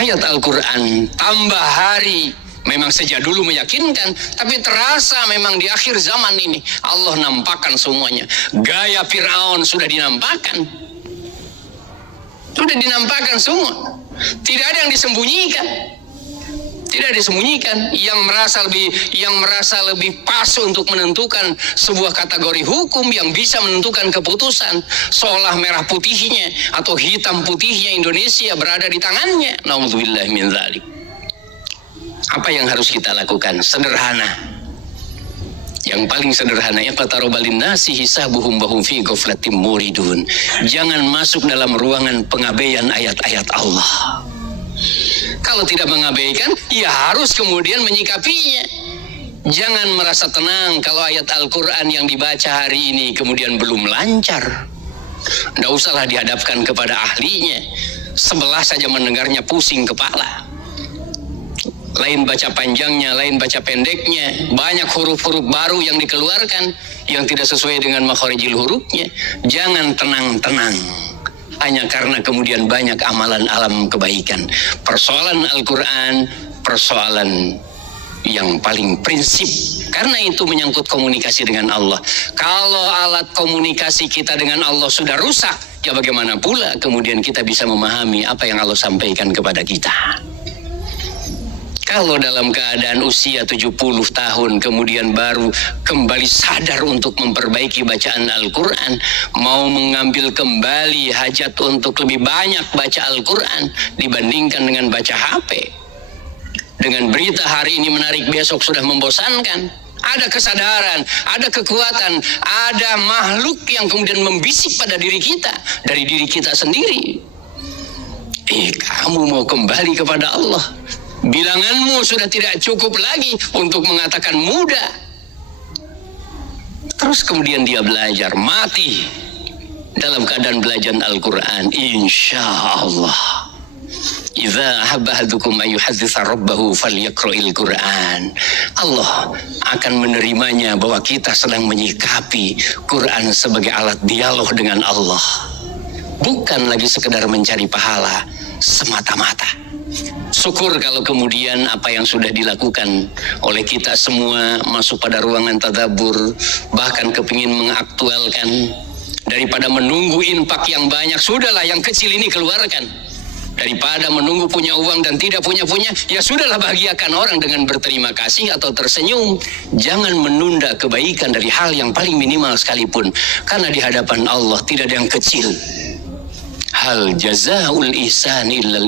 ayat Al-Quran tambah hari memang sejak dulu meyakinkan, tapi terasa memang di akhir zaman ini Allah nampakkan semuanya. Gaya Fir'aun sudah dinampakkan, semua. Tidak ada yang disembunyikan. Yang merasa lebih pas untuk menentukan sebuah kategori hukum, yang bisa menentukan keputusan, seolah merah putihnya atau hitam putihnya Indonesia berada di tangannya. Naudzubillah min dzalik. Apa yang harus kita lakukan? Sederhana. Yang paling sederhana, yaqtarabal nasi hisabuhum wa hum fi ghaflatin muridun. Jangan masuk dalam ruangan pengabaian ayat-ayat Allah. Kalau tidak mengabaikan, ya harus kemudian menyikapinya. Jangan merasa tenang kalau ayat Al-Quran yang dibaca hari ini kemudian belum lancar. Tidak usahlah dihadapkan kepada ahlinya. Sebelah saja mendengarnya pusing kepala. Lain baca panjangnya, lain baca pendeknya. Banyak huruf-huruf baru yang dikeluarkan yang tidak sesuai dengan makharijil hurufnya. Jangan tenang-tenang hanya karena kemudian banyak amalan alam kebaikan. Persoalan Al-Quran, persoalan yang paling prinsip, karena itu menyangkut komunikasi dengan Allah. Kalau alat komunikasi kita dengan Allah sudah rusak, ya bagaimana pula kemudian kita bisa memahami apa yang Allah sampaikan kepada kita. Kalau dalam keadaan usia 70 tahun kemudian baru kembali sadar untuk memperbaiki bacaan Al-Quran, mau mengambil kembali hajat untuk lebih banyak baca Al-Quran dibandingkan dengan baca HP. Dengan berita hari ini menarik, besok sudah membosankan. Ada kesadaran, ada kekuatan, ada makhluk yang kemudian membisik pada diri kita dari diri kita sendiri. Kamu mau kembali kepada Allah. Bilanganmu sudah tidak cukup lagi untuk mengatakan muda. Terus kemudian dia belajar, mati dalam keadaan belajar Al-Quran. Insya Allah, idza ahabba ahadukum ayyuhadzitsa rabbahu falyaqra'il Quran. Allah akan menerimanya bahwa kita sedang menyikapi Quran sebagai alat dialog dengan Allah, bukan lagi sekedar mencari pahala semata-mata. Syukur kalau kemudian apa yang sudah dilakukan oleh kita semua masuk pada ruangan tadabbur, bahkan kepingin mengaktualkan. Daripada menunggu infak yang banyak, sudahlah yang kecil ini keluarkan. Daripada menunggu punya uang dan tidak punya, ya sudahlah bahagiakan orang dengan berterima kasih atau tersenyum. Jangan menunda kebaikan dari hal yang paling minimal sekalipun, karena di hadapan Allah tidak ada yang kecil. Hal jazaul ihsani illal